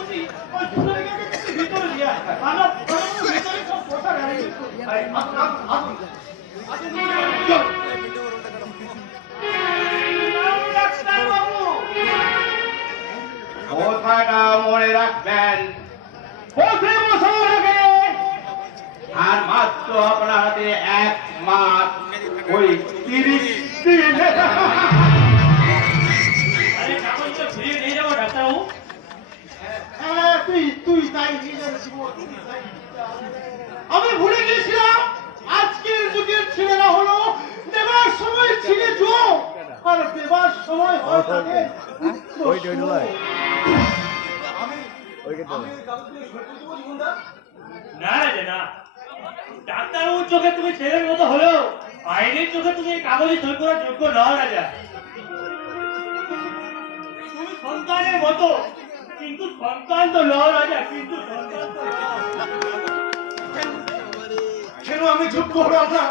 বলছি ওই দুটো রেখে ভিতরে দিয়া আমরা ভিতরে সব বসা গাড়ি আরে আসুন চল ডাক্তার বাবু কথাটা মনে রাখবেন পথে বসার আগে আর মাত্র আপনার হাতে 1 মাস ওই 30 দিন আরে কাগজ তো ফিরিয়ে নিয়ে যাবো ডাক্তারবাবু হ্যাঁ তুই তাই নিজের জীবন আমি ভুলে গেছিলাম আজকের যুগের ছেলেরা হলো দেবার সময় ছিলে যোগ আর দেবার সময় হয় থাকে না রে না ডাক্তারবাবুর চোখে তুমি ছেলের মতো হলেও আইনের চোখে তুমি কাগজে সই করার যোগ্য নও রাজা তুমি সন্তানের মতো কিন্তু সন্তান তো নও রাজা কিন্তু সন্তান তো কেন আমি যোগ্য হলাম না